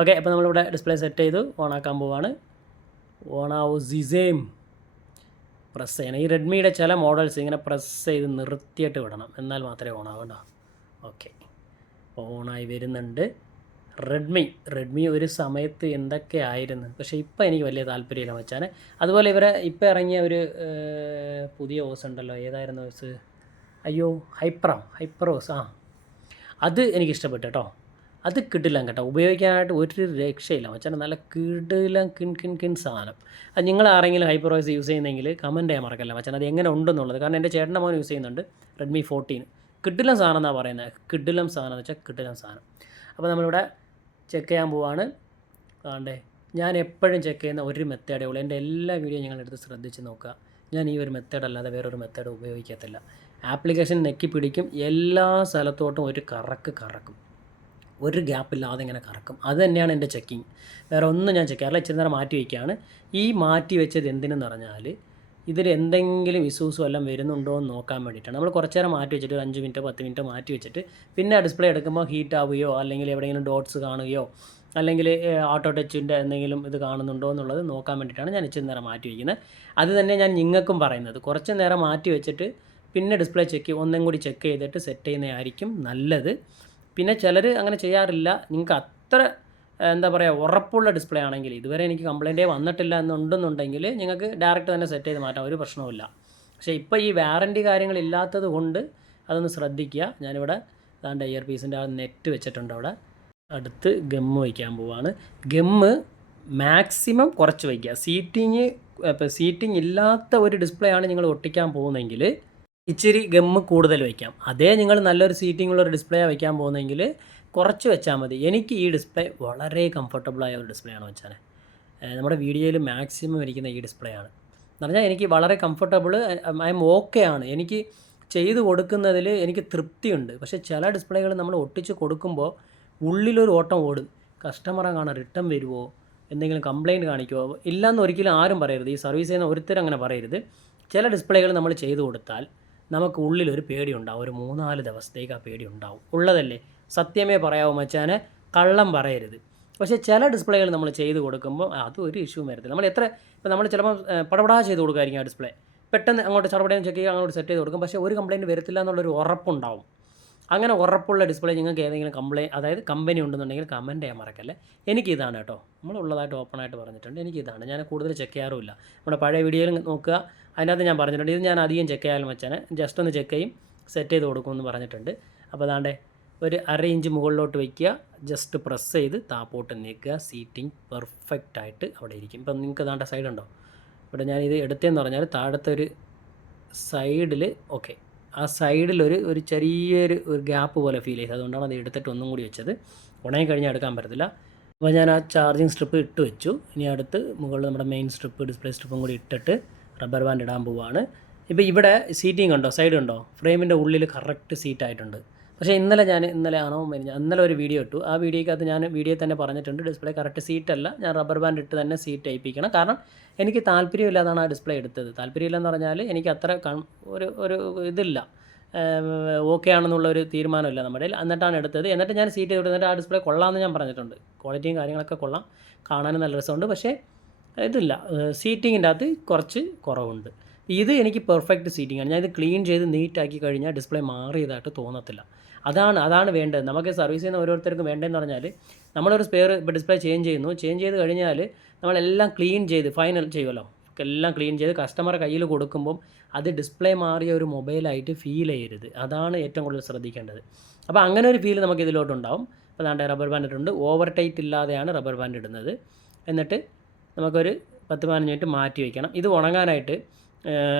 Speaker 1: ഓക്കെ അപ്പോൾ നമ്മളിവിടെ ഡിസ്പ്ലേ സെറ്റ് ചെയ്തു. ഓണാക്കാൻ പോവാണ്. ഓണാവു സിസേം. പ്രസ് ചെയ്യണം. ഈ റെഡ്മിയുടെ ചില മോഡൽസ് ഇങ്ങനെ പ്രസ് ചെയ്ത് നിർത്തിയിട്ട് വിടണം. എന്നാൽ മാത്രമേ ഓണാവൂ കേട്ടോ ഓക്കെ. ഓണായി വരുന്നുണ്ട്. റെഡ്മി റെഡ്മി ഒരു സമയത്ത് എന്തൊക്കെ ആയിരുന്നു? പക്ഷേ ഇപ്പോൾ എനിക്ക് വലിയ താല്പര്യമില്ല മച്ചാൻ അതുപോലെ ഇവരെ ഇപ്പോൾ ഇറങ്ങിയ ഒരു പുതിയ ഓസ് ഉണ്ടല്ലോ. ഏതായിരുന്നു ഓസ്? അയ്യോ ഹൈപ്രോ ഹൈപ്രോസ് ആ അത് എനിക്ക് ഇഷ്ടപ്പെട്ടു കേട്ടോ. അത് കിടിലം കേട്ടോ. ഉപയോഗിക്കാനായിട്ട് ഒരു രക്ഷയില്ല മച്ചാൻ നല്ല കിടിലം കിൺ കിൺ കിൺ സാധനം. അത് നിങ്ങൾ ആരെങ്കിലും ഹൈപ്പർവൈസ് യൂസ് ചെയ്യുന്നെങ്കിൽ കമന്റ് ചെയ്യാൻ മറക്കല്ല മച്ചാൻ അത് എങ്ങനെ ഉണ്ടെന്നുള്ളത്. കാരണം എന്റെ ചേട്ടന്റെ മോൻ യൂസ് ചെയ്യുന്നുണ്ട്. റെഡ്മി ഫോർട്ടീൻ കിടിലം സാധനം എന്നാണ് പറയുന്നത് കിട്ടിലം സാധനം എന്ന് വെച്ചാൽ കിട്ടിലം സാധനം. അപ്പോൾ നമ്മളിവിടെ ചെക്ക് ചെയ്യാൻ പോവാണ്. ആണ്ടേ ഞാൻ എപ്പോഴും ചെക്ക് ചെയ്യുന്ന ഒരു മെത്തേഡേ ഉള്ളൂ. എന്റെ എല്ലാ വീഡിയോ ഞങ്ങളെടുത്ത് ശ്രദ്ധിച്ച് നോക്കുക. ഞാൻ ഈ ഒരു മെത്തേഡ് അല്ലാതെ വേറൊരു മെത്തേഡ് ഉപയോഗിക്കത്തില്ല. ആപ്ലിക്കേഷൻ നെക്കി പിടിക്കും. എല്ലാ സ്ഥലത്തോട്ടും ഒരു കറക്ക് കറക്കും. ഒരു ഗ്യാപ്പ് ഇല്ലാതെ ഇങ്ങനെ കറക്കും. അത് തന്നെയാണ് എന്റെ ചെക്കിങ് വേറെ ഒന്നും ഞാൻ ചെക്ക് ചെയ്യാറില്ല. ഇച്ചിരി നേരം മാറ്റി വയ്ക്കുകയാണ്. ഈ മാറ്റി വെച്ചത് എന്തിനെന്ന് പറഞ്ഞാൽ ഇതിൽ എന്തെങ്കിലും ഇഷ്യൂസും എല്ലാം വരുന്നുണ്ടോ എന്ന് നോക്കാൻ വേണ്ടിയിട്ടാണ്. നമ്മൾ കുറച്ച് നേരം മാറ്റി വെച്ചിട്ട് ഒരു അഞ്ച് മിനിറ്റോ പത്ത് മിനിറ്റോ മാറ്റി വെച്ചിട്ട് പിന്നെ ഡിസ്പ്ലേ എടുക്കുമ്പോൾ ഹീറ്റ് ആവുകയോ അല്ലെങ്കിൽ എവിടെയെങ്കിലും ഡോട്ട്സ് കാണുകയോ അല്ലെങ്കിൽ ഓട്ടോ ടച്ചിന്റെ എന്തെങ്കിലും ഇത് കാണുന്നുണ്ടോ എന്നുള്ളത് നോക്കാൻ വേണ്ടിയിട്ടാണ് ഞാൻ ഇച്ചിരി നേരം മാറ്റി വയ്ക്കുന്നത് അത് തന്നെ ഞാൻ നിങ്ങൾക്കും പറയുന്നത്. കുറച്ച് നേരം മാറ്റി വെച്ചിട്ട് പിന്നെ ഡിസ്പ്ലേ ചെക്ക് ഒന്നും കൂടി ചെക്ക് ചെയ്തിട്ട് സെറ്റ് ചെയ്യുന്നതായിരിക്കും നല്ലത്. പിന്നെ ചിലർ അങ്ങനെ ചെയ്യാറില്ല. നിങ്ങൾക്ക് അത്ര എന്താ പറയുക ഉറപ്പുള്ള ഡിസ്പ്ലേ ആണെങ്കിൽ ഇതുവരെ എനിക്ക് കംപ്ലൈന്റേ വന്നിട്ടില്ല എന്നുണ്ടെന്നുണ്ടെങ്കിൽ നിങ്ങൾക്ക് ഡയറക്റ്റ് തന്നെ സെറ്റ് ചെയ്ത് മാറ്റാം ഒരു പ്രശ്നവുമില്ല പക്ഷേ ഇപ്പോൾ ഈ വാറന്റി കാര്യങ്ങളില്ലാത്തത് കൊണ്ട് അതൊന്ന് ശ്രദ്ധിക്കുക. ഞാനിവിടെ ദാണ്ട് ഇയർ പീസിന്റെ ആ നെറ്റ് വെച്ചിട്ടുണ്ട് അവിടെ. അടുത്ത് ഗമ്മ് വയ്ക്കാൻ പോവാണ്. ഗമ്മ് മാക്സിമം കുറച്ച് വയ്ക്കുക. സീറ്റിങ് ഇപ്പോൾ സീറ്റിംഗ് ഇല്ലാത്ത ഒരു ഡിസ്പ്ലേ ആണ് നിങ്ങൾ ഒട്ടിക്കാൻ പോകുന്നതെങ്കിൽ ഇച്ചിരി ഗമ്മ് കൂടുതൽ വയ്ക്കാം. അതേ നിങ്ങൾ നല്ലൊരു സീറ്റിംഗ് ഉള്ള ഒരു ഡിസ്പ്ലേ വയ്ക്കാൻ പോകുന്നതെങ്കിൽ കുറച്ച് വെച്ചാൽ മതി. എനിക്ക് ഈ ഡിസ്പ്ലേ വളരെ കംഫർട്ടബിളായ ഒരു ഡിസ്പ്ലേ ആണ് വെച്ചാൽ നമ്മുടെ വീഡിയോയിൽ മാക്സിമം ഇരിക്കുന്ന ഈ ഡിസ്പ്ലേ ആണ് എന്ന് പറഞ്ഞാൽ എനിക്ക് വളരെ കംഫർട്ടബിൾ ഐ എം ഓക്കെ ആണ് എനിക്ക് ചെയ്ത് കൊടുക്കുന്നതിൽ എനിക്ക് തൃപ്തിയുണ്ട്. പക്ഷേ ചില ഡിസ്പ്ലേകൾ നമ്മൾ ഒട്ടിച്ച് കൊടുക്കുമ്പോൾ ഉള്ളിലൊരു ഓട്ടം ഓടും. കസ്റ്റമറെ കാണാൻ റിട്ടേൺ വരുമോ എന്തെങ്കിലും കംപ്ലയിന്റ് കാണിക്കുമോ ഇല്ലയെന്ന് ഒരിക്കലും ആരും പറയരുത്. ഈ സർവീസ് ചെയ്യുന്ന ഒരുത്തരും അങ്ങനെ പറയരുത്. ചില ഡിസ്പ്ലേകൾ നമ്മൾ ചെയ്തു കൊടുത്താൽ നമുക്ക് ഒരു പേടി ഉണ്ടാവും ഒരു മൂന്നാൽ ദിവസത്തേക്ക് ആ പേടി ഉണ്ടാവും ഉള്ളതല്ലേ? സത്യമേ പറയാവൂ മച്ചാനെ കള്ളം പറയരുത്. പക്ഷേ ചില ഡിസ്പ്ലേകൾ നമ്മൾ ചെയ്ത് കൊടുക്കുമ്പോൾ അത് ഒരു ഇഷ്യൂ വരത്തില്ല. നമ്മൾ എത്ര ഇപ്പോൾ നമ്മൾ ചിലപ്പോൾ പടപടാ ചെയ്ത് കൊടുക്കുമായിരിക്കും ആ ഡിസ്പ്ലേ. പെട്ടെന്ന് അങ്ങോട്ട് ചറപടയും ചെക്ക് ചെയ്യുക അങ്ങോട്ട് സെറ്റ് ചെയ്ത് കൊടുക്കും. പക്ഷേ ഒരു കംപ്ലയിന്റ് വരത്തില്ല എന്നുള്ളൊരു ഉറപ്പുണ്ടാവും. അങ്ങനെ ഉറപ്പുള്ള ഡിസ്പ്ലേ നിങ്ങൾക്ക് ഏതെങ്കിലും കംപ്ലൈന്റ് അതായത് കമ്പനി ഉണ്ടെന്നുണ്ടെങ്കിൽ കമന്റ് ചെയ്യാൻ മറക്കല്ലേ. എനിക്കിതാണ് കേട്ടോ. നമ്മളുള്ളതായിട്ട് ഓപ്പണായിട്ട് പറഞ്ഞിട്ടുണ്ട്. എനിക്കിതാണ് ഞാൻ കൂടുതൽ ചെക്ക് ചെയ്യാറുമില്ല. നമ്മുടെ പഴയ വീഡിയോയിൽ നോക്കുക. അതിനകത്ത് ഞാൻ പറഞ്ഞിട്ടുണ്ട്. ഇത് ഞാൻ അധികം ചെക്ക് ചെയ്യാനും വെച്ചാൽ ജസ്റ്റ് ഒന്ന് ചെക്ക് ചെയ്യും. സെറ്റ് ചെയ്ത് കൊടുക്കുമെന്ന് പറഞ്ഞിട്ടുണ്ട്. അപ്പോൾ അതാണ്ട് ഒരു അര ഇഞ്ച് മുകളിലോട്ട് വയ്ക്കുക ജസ്റ്റ് പ്രസ് ചെയ്ത് താപ്പോട്ട് നീക്കുക. സീറ്റിംഗ് പെർഫെക്റ്റ് ആയിട്ട് അവിടെ ഇരിക്കും. ഇപ്പം നിങ്ങൾക്ക് അതാണ്ട സൈഡ് ഉണ്ടോ? ഇവിടെ ഞാൻ ഇത് എടുത്തതെന്ന് പറഞ്ഞാൽ താഴത്തെ ഒരു സൈഡിൽ ഓക്കെ ആ സൈഡിലൊരു ഒരു ചെറിയൊരു ഒരു ഗ്യാപ്പ് പോലെ ഫീൽ ചെയ്തത് അതുകൊണ്ടാണ് അത് എടുത്തിട്ട് ഒന്നും കൂടി വെച്ചത്. ഉണങ്ങി കഴിഞ്ഞാൽ എടുക്കാൻ പറ്റത്തില്ല. അപ്പോൾ ഞാൻ ആ ചാർജിങ് സ്ട്രിപ്പ് ഇട്ട് വെച്ചു. ഇനി അടുത്ത് മുകളിൽ നമ്മുടെ മെയിൻ സ്ട്രിപ്പ് ഡിസ്പ്ലേ സ്ട്രിപ്പും കൂടി ഇട്ടിട്ട് റബ്ബർ ബാൻഡ് ഇടാൻ പോവുകയാണ് ഇപ്പോൾ ഇവിടെ സീറ്റിംഗ് ഉണ്ടോ? സൈഡ് ഉണ്ടോ? ഫ്രെയിമിന്റെ ഉള്ളിൽ കറക്റ്റ് സീറ്റ് ആയിട്ടുണ്ട്. പക്ഷേ ഇന്നലെ ഞാൻ ഇന്നലെ ആണോ മെനിഞ്ഞ- ഇന്നലെ ഒരു വീഡിയോ ഇട്ടു. ആ വീഡിയോക്കകത്ത് ഞാൻ വീഡിയോ തന്നെ പറഞ്ഞിട്ടുണ്ട്. ഡിസ്പ്ലേ കറക്റ്റ് സീറ്റ് അല്ല. ഞാൻ റബ്ബർ ബാൻഡ് ഇട്ട് തന്നെ സീറ്റ് ഏൽപ്പിക്കണം കാരണം എനിക്ക് താല്പര്യമില്ലാതാണ് ആ ഡിസ്പ്ലേ എടുത്തത്. താല്പര്യമില്ലെന്ന് പറഞ്ഞാൽ എനിക്ക് അത്ര ഒരു ഒരു ഇതില്ല. ഓക്കെ ആണെന്നുള്ള ഒരു തീരുമാനമില്ല നമ്മുടെ. എന്നിട്ടാണ് എടുത്തത്. എന്നിട്ട് ഞാൻ സീറ്റ് എന്നിട്ട് ആ ഡിസ്പ്ലേ കൊള്ളാമെന്ന് ഞാൻ പറഞ്ഞിട്ടുണ്ട്. ക്വാളിറ്റിയും കാര്യങ്ങളൊക്കെ കൊള്ളാം. കാണാനും നല്ല രസമുണ്ട്. പക്ഷേ ഇതില്ല. സീറ്റിങ്ങിന്റെ അകത്ത് കുറച്ച് കുറവുണ്ട്. ഇത് എനിക്ക് പെർഫെക്റ്റ് സീറ്റിംഗ് ആണ്. ഞാൻ ഇത് ക്ലീൻ ചെയ്ത് നീറ്റാക്കി കഴിഞ്ഞാൽ ഡിസ്പ്ലേ മാറിയതായിട്ട് തോന്നത്തില്ല. അതാണ് അതാണ് വേണ്ടത്. നമുക്ക് സർവീസ് ചെയ്യുന്ന ഓരോരുത്തർക്കും വേണ്ടതെന്ന് പറഞ്ഞാൽ നമ്മളൊരു സ്പെയർ ഡിസ്പ്ലേ ചേഞ്ച് ചെയ്യുന്നു. ചേഞ്ച് ചെയ്ത് കഴിഞ്ഞാൽ നമ്മളെല്ലാം ക്ലീൻ ചെയ്ത് ഫൈനൽ ചെയ്യുമല്ലോ. എല്ലാം ക്ലീൻ ചെയ്ത് കസ്റ്റമർ കയ്യിൽ കൊടുക്കുമ്പം അത് ഡിസ്പ്ലേ മാറിയ ഒരു മൊബൈലായിട്ട് ഫീൽ ചെയ്യരുത്. അതാണ് ഏറ്റവും കൂടുതൽ ശ്രദ്ധിക്കേണ്ടത്. അപ്പോൾ അങ്ങനെ ഒരു ഫീൽ നമുക്ക് ഇതിലോട്ടുണ്ടാവും. അപ്പോൾ അതാണ് റബ്ബർ ബാൻഡ് ഇട്ടുണ്ട്. ഓവർ ടൈറ്റ് ഇല്ലാതെയാണ് റബ്ബർ ബാൻഡ് ഇടുന്നത്. എന്നിട്ട് നമുക്കൊരു പത്ത് പതിനഞ്ച് മിനിറ്റ് മാറ്റി വയ്ക്കണം ഇത് ഉണങ്ങാനായിട്ട്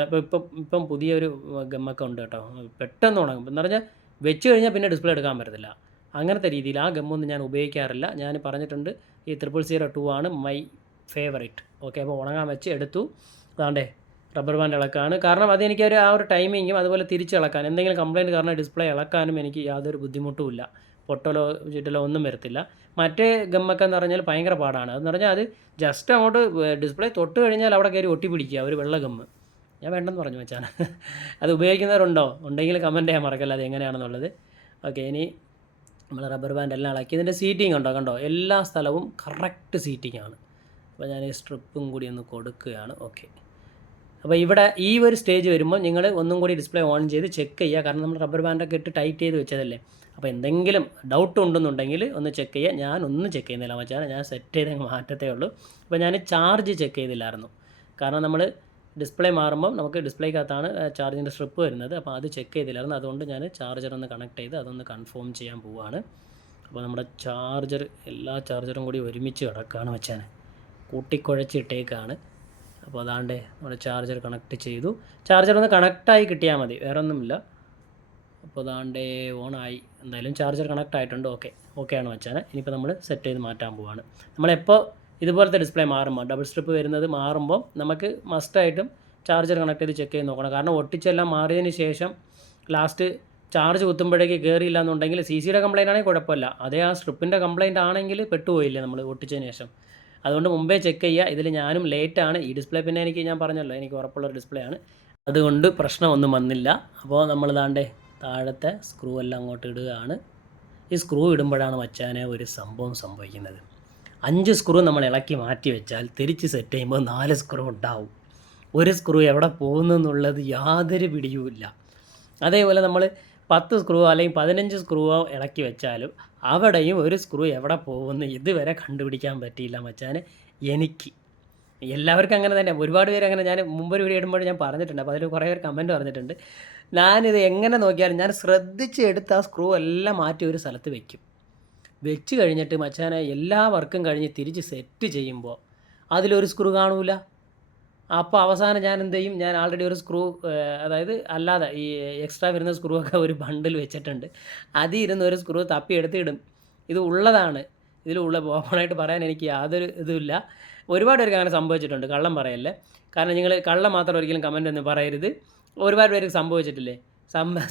Speaker 1: ഇപ്പോൾ ഇപ്പം ഇപ്പം പുതിയൊരു ഗമ്മൊക്കെ ഉണ്ട് കേട്ടോ. പെട്ടെന്ന് ഉണങ്ങും. എന്ന് പറഞ്ഞാൽ വെച്ച് കഴിഞ്ഞാൽ പിന്നെ ഡിസ്പ്ലേ എടുക്കാൻ പറ്റത്തില്ല. അങ്ങനത്തെ രീതിയിൽ ആ ഗമ്മൊന്നും ഞാൻ ഉപയോഗിക്കാറില്ല. ഞാൻ പറഞ്ഞിട്ടുണ്ട് ഈ ട്രിപ്പിൾ സീറോ ടു ആണ് മൈ ഫേവറേറ്റ് ഓക്കെ അപ്പോൾ ഉണങ്ങാൻ വെച്ച് എടുത്തു. അതാണ്ടേ റബ്ബർ ബാൻഡ് ഇളക്കാണ്. കാരണം അതെനിക്ക് ഒരു ആ ഒരു ടൈമിങ്ങും അതുപോലെ തിരിച്ച് ഇളക്കാൻ എന്തെങ്കിലും കംപ്ലയിന്റ് കാരണം ഡിസ്പ്ലേ ഇളക്കാനും എനിക്ക് യാതൊരു ബുദ്ധിമുട്ടുമില്ല പൊട്ടലോ ചുറ്റലോ ഒന്നും വരത്തില്ല. മറ്റേ ഗമ്മൊക്കെ എന്ന് പറഞ്ഞാൽ ഭയങ്കര പാടാണ്. അതെന്ന് പറഞ്ഞാൽ അത് ജസ്റ്റ് അങ്ങോട്ട് ഡിസ്പ്ലേ തൊട്ട് കഴിഞ്ഞാൽ അവിടെ കയറി ഒട്ടി പിടിക്കുക ഒരു വെള്ള ഗമ്മ് ഞാൻ വേണ്ടെന്ന് പറഞ്ഞു വെച്ചാണ് അത് ഉപയോഗിക്കുന്നവരുണ്ടോ? ഉണ്ടെങ്കിൽ കമന്റ് ചെയ്യാൻ മറക്കല്ല അത് എങ്ങനെയാണെന്നുള്ളത്. ഓക്കെ ഇനി നമ്മൾ റബ്ബർ ബാൻഡ് എല്ലാം ഇളക്കി. ഇതിന്റെ സീറ്റിംഗ് ഉണ്ടോ? കണ്ടോ? എല്ലാ സ്ഥലവും കറക്റ്റ് സീറ്റിംഗ് ആണ്. അപ്പോൾ ഞാൻ ഈ സ്ട്രിപ്പും കൂടി ഒന്ന് കൊടുക്കുകയാണ്. ഓക്കെ അപ്പോൾ ഇവിടെ ഈ ഒരു സ്റ്റേജ് വരുമ്പോൾ നിങ്ങൾ ഒന്നും കൂടി ഡിസ്പ്ലേ ഓൺ ചെയ്ത് ചെക്ക് ചെയ്യുക. കാരണം നമ്മൾ റബ്ബർ ബാൻഡൊക്കെ ഇട്ട് ടൈറ്റ് ചെയ്ത് വെച്ചതല്ലേ. അപ്പോൾ എന്തെങ്കിലും ഡൗട്ട് ഉണ്ടെന്നുണ്ടെങ്കിൽ ഒന്ന് ചെക്ക് ചെയ്യുക. ഞാൻ ഒന്നും ചെക്ക് ചെയ്യുന്നില്ല മച്ചാണ് ഞാൻ സെറ്റ് ചെയ്ത് മാറ്റത്തേ ഉള്ളൂ. അപ്പോൾ ഞാൻ ചാർജ് ചെക്ക് ചെയ്തില്ലായിരുന്നു. കാരണം നമ്മൾ ഡിസ്പ്ലേ മാറുമ്പം നമുക്ക് ഡിസ്പ്ലേക്കകത്താണ് ചാർജിന്റെ സ്ട്രിപ്പ് വരുന്നത്. അപ്പോൾ അത് ചെക്ക് ചെയ്തില്ലായിരുന്നു. അതുകൊണ്ട് ഞാൻ ചാർജർ ഒന്ന് കണക്ട് ചെയ്ത് അതൊന്ന് കൺഫേം ചെയ്യാൻ പോവുകയാണ് അപ്പോൾ നമ്മുടെ ചാർജർ എല്ലാ ചാർജറും കൂടി ഒരുമിച്ച് കിടക്കുകയാണ് വെച്ചാൽ കൂട്ടിക്കുഴച്ചിട്ടേക്കാണ് അപ്പോൾ അതാണ്ട് നമ്മുടെ ചാർജർ കണക്ട് ചെയ്തു. ചാർജർ ഒന്ന് കണക്റ്റായി കിട്ടിയാൽ മതി വേറെ ഒന്നുമില്ല അപ്പോൾ അതാണ്ടേ ഓണായി. എന്തായാലും ചാർജർ കണക്ട് ആയിട്ടുണ്ട് ഓക്കെ. ഓക്കെ ആണ് വെച്ചാൽ ഇനിയിപ്പോൾ നമ്മൾ സെറ്റ് ചെയ്ത് മാറ്റാൻ പോവാണ്. നമ്മളെപ്പോൾ ഇതുപോലത്തെ ഡിസ്പ്ലേ മാറുമ്പോൾ ഡബിൾ സ്ട്രിപ്പ് വരുന്നത് മാറുമ്പോൾ നമുക്ക് മസ്റ്റായിട്ടും ചാർജർ കണക്ട് ചെയ്ത് ചെക്ക് ചെയ്ത് നോക്കണം. കാരണം ഒട്ടിച്ചെല്ലാം മാറിയതിന് ശേഷം ലാസ്റ്റ് ചാർജ് കുത്തുമ്പോഴേക്ക് കയറിയില്ല എന്നുണ്ടെങ്കിൽ സി സിയുടെ കംപ്ലൈന്റ് ആണെങ്കിൽ കുഴപ്പമില്ല. അതേ ആ സ്ട്രിപ്പിന്റെ കംപ്ലൈന്റ് ആണെങ്കിൽ പെട്ടുപോയില്ലേ നമ്മൾ ഒട്ടിച്ചതിന് ശേഷം. അതുകൊണ്ട് മുമ്പേ ചെക്ക് ചെയ്യുക. ഇതിൽ ഞാനും ലേറ്റാണ് ഈ ഡിസ്പ്ലേ പിന്നെ എനിക്ക് ഞാൻ പറഞ്ഞല്ലോ എനിക്ക് ഉറപ്പുള്ള ഡിസ്പ്ലേ ആണ്. അതുകൊണ്ട് പ്രശ്നമൊന്നും വന്നില്ല. അപ്പോൾ നമ്മൾ താണ്ടേ താഴത്തെ സ്ക്രൂ എല്ലാം അങ്ങോട്ട് ഇടുകയാണ്. ഈ സ്ക്രൂ ഇടുമ്പോഴാണ് മച്ചാനെ ഒരു സംഭവം സംഭവിക്കുന്നത്. അഞ്ച് സ്ക്രൂ നമ്മൾ ഇളക്കി മാറ്റി വെച്ചാൽ തിരിച്ച് സെറ്റ് ചെയ്യുമ്പോൾ നാല് സ്ക്രൂ ഉണ്ടാവും. ഒരു സ്ക്രൂ എവിടെ പോകുന്നു എന്നുള്ളത് യാതൊരു പിടിയുമില്ല അതേപോലെ നമ്മൾ പത്ത് സ്ക്രൂ അല്ലെങ്കിൽ പതിനഞ്ച് സ്ക്രൂവോ ഇളക്കി വെച്ചാലും അവിടെയും ഒരു സ്ക്രൂ എവിടെ പോകുന്നു ഇതുവരെ കണ്ടുപിടിക്കാൻ പറ്റിയില്ല മച്ചാനെ എനിക്ക്. എല്ലാവർക്കും അങ്ങനെ തന്നെ. ഒരുപാട് പേര് അങ്ങനെ ഞാൻ മുമ്പൊരു വീഡിയോ ഇടുമ്പോൾ ഞാൻ പറഞ്ഞിട്ടുണ്ട്. അപ്പോൾ അതിൽ കുറേ പേർ കമന്റ് പറഞ്ഞിട്ടുണ്ട്. ഞാനിത് എങ്ങനെ നോക്കിയാലും ഞാൻ ശ്രദ്ധിച്ച് എടുത്ത് ആ സ്ക്രൂ എല്ലാം മാറ്റി ഒരു സ്ഥലത്ത് വെക്കും. വെച്ച് കഴിഞ്ഞിട്ട് മച്ചാനെ എല്ലാ വർക്കും കഴിഞ്ഞ് തിരിച്ച് സെറ്റ് ചെയ്യുമ്പോൾ അതിലൊരു സ്ക്രൂ കാണൂല. അപ്പോൾ അവസാനം ഞാൻ എന്ത് ചെയ്യും? ഞാൻ ആൾറെഡി ഒരു സ്ക്രൂ അതായത് അല്ലാതെ ഈ എക്സ്ട്രാ വരുന്ന സ്ക്രൂ ഒക്കെ ഒരു ബണ്ടിൽ വെച്ചിട്ടുണ്ട്. അതിൽ ഇരുന്ന് ഒരു സ്ക്രൂ തപ്പി എടുത്തിടും. ഇത് ഉള്ളതാണ്. ഇതിലുള്ള ഓപ്പണായിട്ട് പറയാൻ എനിക്ക് യാതൊരു ഇതുമില്ല. ഒരുപാട് പേർക്ക് അങ്ങനെ സംഭവിച്ചിട്ടുണ്ട് കള്ളം പറയല്ലേ? കാരണം നിങ്ങൾ കള്ളം മാത്രം ഒരിക്കലും കമന്റ് ഒന്നും പറയരുത്. ഒരുപാട് പേർക്ക് സംഭവിച്ചിട്ടില്ലേ?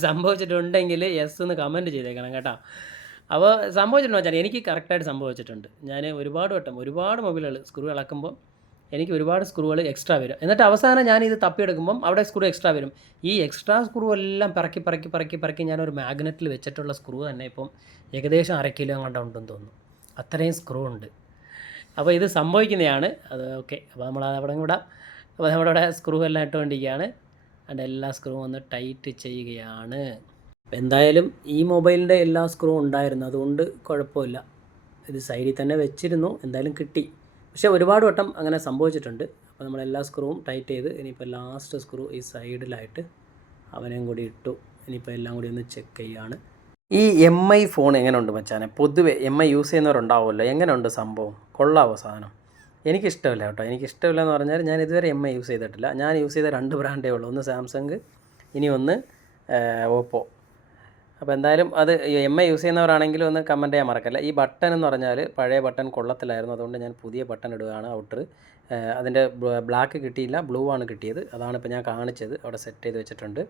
Speaker 1: സംഭവിച്ചിട്ടുണ്ടെങ്കിൽ യെസ് എന്ന് കമന്റ് ചെയ്തേക്കണം കേട്ടോ. അപ്പോൾ സംഭവിച്ചിട്ടുണ്ടോ വെച്ചാൽ എനിക്ക് കറക്റ്റായിട്ട് സംഭവിച്ചിട്ടുണ്ട് ഞാൻ ഒരുപാട് വട്ടം ഒരുപാട് മൊബൈലുകൾ സ്ക്രൂ ഇളക്കുമ്പോൾ എനിക്ക് ഒരുപാട് സ്ക്രൂകൾ എക്സ്ട്രാ വരും. എന്നിട്ട് അവസാനം ഞാൻ ഇത് തപ്പിയെടുക്കുമ്പം അവിടെ സ്ക്രൂ എക്സ്ട്രാ വരും. ഈ എക്സ്ട്രാ സ്ക്രൂ എല്ലാം പറക്കി പറക്കി പറക്കി പറക്കി ഞാനൊരു മാഗ്നറ്റിൽ വെച്ചിട്ടുള്ള സ്ക്രൂ തന്നെ ഇപ്പം ഏകദേശം അര കിലോ അങ്ങോട്ട് ഉണ്ടെന്ന് തോന്നുന്നു. അത്രയും സ്ക്രൂ ഉണ്ട്. അപ്പോൾ ഇത് സംഭവിക്കുന്നതാണ്. അത് ഓക്കെ അപ്പോൾ നമ്മൾ അവിടെ വിടാം. അപ്പോൾ നമ്മുടെ സ്ക്രൂ എല്ലാം ഇട്ടുകൊണ്ടിരിക്കുകയാണ്. അതിന്റെ എല്ലാ സ്ക്രൂ ഒന്ന് ടൈറ്റ് ചെയ്യുകയാണ്. എന്തായാലും ഈ മൊബൈലിന്റെ എല്ലാ സ്ക്രൂ ഉണ്ടായിരുന്നു. അതുകൊണ്ട് കുഴപ്പമില്ല. ഇത് സൈഡിൽ തന്നെ വെച്ചിരുന്നു. എന്തായാലും കിട്ടി. പക്ഷേ ഒരുപാട് വട്ടം അങ്ങനെ സംഭവിച്ചിട്ടുണ്ട്. അപ്പോൾ നമ്മൾ എല്ലാ സ്ക്രൂവും ടൈറ്റ് ചെയ്ത് ഇനിയിപ്പോൾ ലാസ്റ്റ് സ്ക്രൂ ഈ സൈഡിലായിട്ട് അവനെയും കൂടി ഇട്ടു. ഇനിയിപ്പോൾ എല്ലാം കൂടി ഒന്ന് ചെക്ക് ചെയ്യാണ്. ഈ എം ഐ ഫോൺ എങ്ങനെയുണ്ട് മച്ചാനെ? പൊതുവെ എം ഐ യൂസ് ചെയ്യുന്നവരുണ്ടാവുമല്ലോ. എങ്ങനെയുണ്ട് സംഭവം? കൊള്ളാവോ സാധനം? എനിക്കിഷ്ടമില്ല കേട്ടോ. എനിക്കിഷ്ടമില്ല എന്ന് പറഞ്ഞാൽ ഞാൻ ഇതുവരെ എം ഐ യൂസ് ചെയ്തിട്ടില്ല. ഞാൻ യൂസ് ചെയ്ത രണ്ട് ബ്രാൻഡേ ഉള്ളൂ. ഒന്ന് സാംസങ് ഇനി ഒന്ന് ഓപ്പോ അപ്പോൾ എന്തായാലും അത് എം ഐ യൂസ് ചെയ്യുന്നവരാണെങ്കിലും ഒന്ന് കമന്റ് ചെയ്യാൻ മറക്കല്ല. ഈ ബട്ടൺ എന്ന് പറഞ്ഞാൽ പഴയ ബട്ടൺ കൊള്ളത്തിലായിരുന്നു അതുകൊണ്ട് ഞാൻ പുതിയ ബട്ടൺ ഇടുകയാണ് ഔട്ടർ അതിന്റെ ബ്ലാക്ക് കിട്ടിയില്ല ബ്ലൂ ആണ് കിട്ടിയത്. അതാണ് ഇപ്പോൾ ഞാൻ കാണിച്ചത്. അവിടെ സെറ്റ് ചെയ്ത് വെച്ചിട്ടുണ്ട്.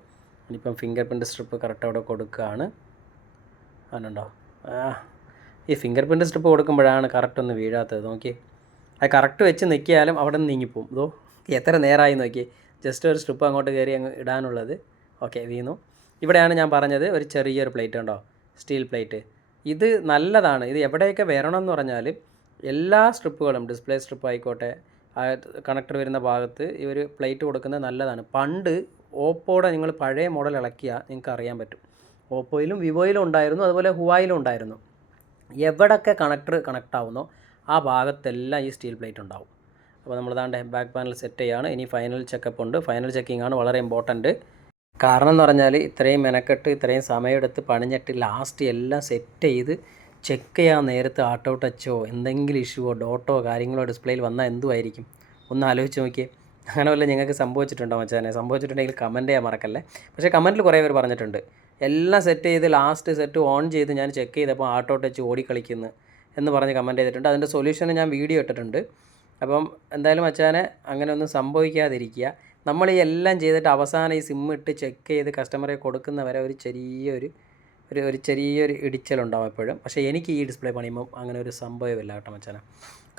Speaker 1: ഇനിയിപ്പം ഫിംഗർ പ്രിന്റ് സ്ട്രിപ്പ് കറക്റ്റ് അവിടെ കൊടുക്കുകയാണ്. അതുണ്ടോ ഈ ഫിംഗർ പ്രിന്റ് സ്ട്രിപ്പ് കൊടുക്കുമ്പോഴാണ് കറക്റ്റ് ഒന്ന് വീഴാത്തത്. നോക്കി അത് കറക്റ്റ് വെച്ച് നിൽക്കിയാലും അവിടെ നിന്ന് നീങ്ങിപ്പോവും ഇതോ എത്ര നേരമായി നോക്കി ജസ്റ്റ് ഒരു സ്ട്രിപ്പ് അങ്ങോട്ട് കയറി അങ്ങ് ഇടാനുള്ളത്. ഓക്കെ വീണു. ഇവിടെയാണ് ഞാൻ പറഞ്ഞത് ഒരു ചെറിയൊരു പ്ലേറ്റ് ഉണ്ടോ സ്റ്റീൽ പ്ലേറ്റ്. ഇത് നല്ലതാണ്. ഇത് എവിടെയൊക്കെ വരണം എന്ന് പറഞ്ഞാൽ എല്ലാ സ്ട്രിപ്പുകളും ഡിസ്പ്ലേ സ്ട്രിപ്പ് ആയിക്കോട്ടെ കണക്ടർ വരുന്ന ഭാഗത്ത് ഈ ഒരു പ്ലേറ്റ് കൊടുക്കുന്നത് നല്ലതാണ്. പണ്ട് ഓപ്പോയുടെ നിങ്ങൾ പഴയ മോഡൽ ഇളക്കിയാൽ നിങ്ങൾക്ക് അറിയാൻ പറ്റും. ഓപ്പോയിലും വിവോയിലും ഉണ്ടായിരുന്നു അതുപോലെ ഹുവായിലും ഉണ്ടായിരുന്നു. എവിടൊക്കെ കണക്ടർ കണക്ട് ആവുന്നോ ആ ഭാഗത്തെല്ലാം ഈ സ്റ്റീൽ പ്ലേറ്റ് ഉണ്ടാവും. അപ്പോൾ നമ്മൾ ദാണ്ട് ബാക്ക് പാനൽ സെറ്റ് ചെയ്യാണ്. ഇനി ഫൈനൽ ചെക്കപ്പ് ഉണ്ട്. ഫൈനൽ ചെക്കിംഗ് ആണ് വളരെ ഇമ്പോർട്ടന്റ്. കാരണം എന്ന് പറഞ്ഞാൽ ഇത്രയും മെനക്കെട്ട് ഇത്രയും സമയമെടുത്ത് പണിഞ്ഞിട്ട് ലാസ്റ്റ് എല്ലാം സെറ്റ് ചെയ്ത് ചെക്ക് ചെയ്യാൻ നേരത്ത് ആട്ടോ ടച്ചോ എന്തെങ്കിലും ഇഷ്യൂവോ ഡോട്ടോ കാര്യങ്ങളോ ഡിസ്പ്ലേയിൽ വന്നാൽ എന്തുമായിരിക്കും ഒന്ന് ആലോചിച്ച് നോക്കിയേ. അങ്ങനെ വല്ല നിങ്ങൾക്ക് സംഭവിച്ചിട്ടുണ്ടോ മച്ചാനെ? സംഭവിച്ചിട്ടുണ്ടെങ്കിൽ കമന്റ് ചെയ്യാൻ മറക്കല്ലേ. പക്ഷേ കമന്റിൽ കുറേ പേര് പറഞ്ഞിട്ടുണ്ട്. എല്ലാം സെറ്റ് ചെയ്ത് ലാസ്റ്റ് സെറ്റ് ഓൺ ചെയ്ത് ഞാൻ ചെക്ക് ചെയ്തപ്പോൾ ആട്ടോ ടച്ച് ഓടിക്കളിക്കുന്നു എന്ന് പറഞ്ഞ് കമന്റ് ചെയ്തിട്ടുണ്ട്. അതിന്റെ സൊല്യൂഷൻ ഞാൻ വീഡിയോ ഇട്ടിട്ടുണ്ട്. അപ്പം എന്തായാലും മച്ചാനെ അങ്ങനെ ഒന്നും സംഭവിക്കാതിരിക്കുക. നമ്മൾ ഈ എല്ലാം ചെയ്തിട്ട് അവസാനം ഈ സിം ഇട്ട് ചെക്ക് ചെയ്ത് കസ്റ്റമറെ കൊടുക്കുന്നവരെ ഒരു ചെറിയൊരു ഒരു ഒരു ചെറിയൊരു ഇടിച്ചലുണ്ടാവും എപ്പോഴും. പക്ഷേ എനിക്ക് ഈ ഡിസ്പ്ലേ പണിയുമ്പോൾ അങ്ങനെ ഒരു സംഭവമില്ല കേട്ടോ മച്ചാനെ.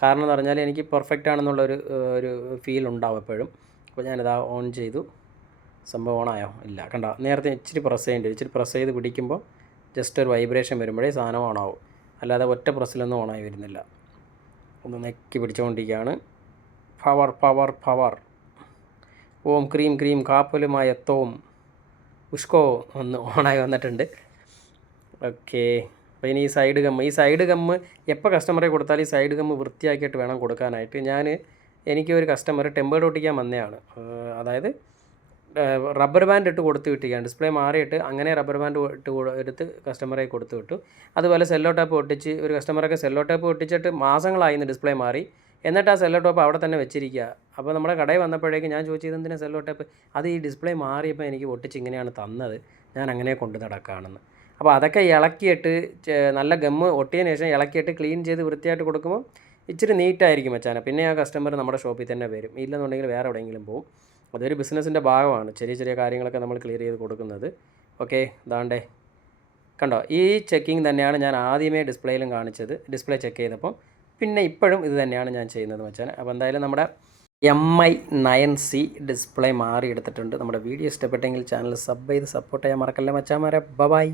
Speaker 1: കാരണം എന്ന് പറഞ്ഞാൽ എനിക്ക് പെർഫെക്റ്റ് ആണെന്നുള്ളൊരു ഒരു ഫീൽ ഉണ്ടാവും എപ്പോഴും. അപ്പോൾ ഞാനിതാ ഓൺ ചെയ്തു. സംഭവം ഓണായോ ഇല്ല. കണ്ട? നേരത്തെ ഇച്ചിരി പ്രസ് ചെയ്യേണ്ടി ഇച്ചിരി പ്രസ് ചെയ്ത് പിടിക്കുമ്പോൾ ജസ്റ്റ് ഒരു വൈബ്രേഷൻ വരുമ്പോഴേ സാധനം ഓണാവും അല്ലാതെ ഒറ്റ പ്രസ്സിലൊന്നും ഓണായി വരുന്നില്ല. ഒന്ന് നെക്കി പിടിച്ചുകൊണ്ടിരിക്കുകയാണ് പവർ പവർ പവർ ഓം ക്രീം ക്രീം കാപ്പലുമായ തോം. ഉഷ്കോ ഒന്ന് ഓണായി വന്നിട്ടുണ്ട്. ഓക്കെ. അപ്പോൾ ഇനി ഈ സൈഡ് ഗമ്മ് ഈ സൈഡ് ഗമ്മ് എപ്പോൾ കസ്റ്റമറെ കൊടുത്താൽ ഈ സൈഡ് ഗമ്മ് വൃത്തിയാക്കിയിട്ട് വേണം കൊടുക്കാനായിട്ട്. ഞാൻ എനിക്ക് ഒരു കസ്റ്റമർ ടെമ്പേർഡ് ഒട്ടിക്കാൻ വന്നതാണ് അതായത് റബ്ബർ ബാൻഡ് ഇട്ട് കൊടുത്തു വിട്ടിരിക്കുകയാണ്. ഡിസ്പ്ലേ മാറിയിട്ട് അങ്ങനെ റബ്ബർ ബാൻഡ് ഇട്ട് എടുത്ത് കസ്റ്റമറെ കൊടുത്തു വിട്ടു. അതുപോലെ സെല്ലോ ടാപ്പ് ഒട്ടിച്ച് ഒരു കസ്റ്റമറൊക്കെ സെല്ലോ ടാപ്പ് ഒട്ടിച്ചിട്ട് മാസങ്ങളായിരുന്നു ഡിസ്പ്ലേ മാറി. എന്നിട്ട് ആ സെല്ലോ ടോപ്പ് അവിടെ തന്നെ വെച്ചിരിക്കുക. അപ്പോൾ നമ്മുടെ കടയിൽ വന്നപ്പോഴേക്കും ഞാൻ ചോദിച്ചത് എന്തിനാ സെല്ലോ ടേപ്പ് അത് ഈ ഡിസ്പ്ലേ മാറിയപ്പോൾ എനിക്ക് ഒട്ടിച്ച് ഇങ്ങനെയാണ് തന്നത്. ഞാൻ അങ്ങനെ കൊണ്ട് നടക്കുകയാണെന്ന്. അപ്പോൾ അതൊക്കെ ഇളക്കിയിട്ട് നല്ല ഗമ്മ് ഒട്ടിയതിന് ശേഷം ഇളക്കിയിട്ട് ക്ലീൻ ചെയ്ത് വൃത്തിയായിട്ട് കൊടുക്കുമ്പോൾ ഇച്ചിരി നീറ്റായിരിക്കും വെച്ചാൽ പിന്നെ ആ കസ്റ്റമർ നമ്മുടെ ഷോപ്പിൽ തന്നെ വരും. ഇല്ലെന്നുണ്ടെങ്കിൽ വേറെ എവിടെയെങ്കിലും പോകും അതൊരു ബിസിനസ്സിന്റെ ഭാഗമാണ്. ചെറിയ ചെറിയ കാര്യങ്ങളൊക്കെ നമ്മൾ ക്ലിയർ ചെയ്ത് കൊടുക്കുന്നത്. ഓക്കെ ദാണ്ടേ കണ്ടോ? ഈ ചെക്കിങ് തന്നെയാണ് ഞാൻ ആദ്യമേ ഡിസ്പ്ലേയിലും കാണിച്ചത്. ഡിസ്പ്ലേ ചെക്ക് ചെയ്തപ്പം പിന്നെ ഇപ്പോഴും ഇത് തന്നെയാണ് ഞാൻ ചെയ്യുന്നത് വെച്ചാൽ അപ്പോൾ എന്തായാലും നമ്മുടെ M I nine C display മാറിയെടുത്തിട്ടുണ്ട്. നമ്മുടെ വീഡിയോ ഇഷ്ടപ്പെട്ടെങ്കിൽ ചാനൽ സബ് ചെയ്ത് സപ്പോർട്ട് ചെയ്യാൻ മറക്കല്ലേ മച്ചാമാരെ? ബൈ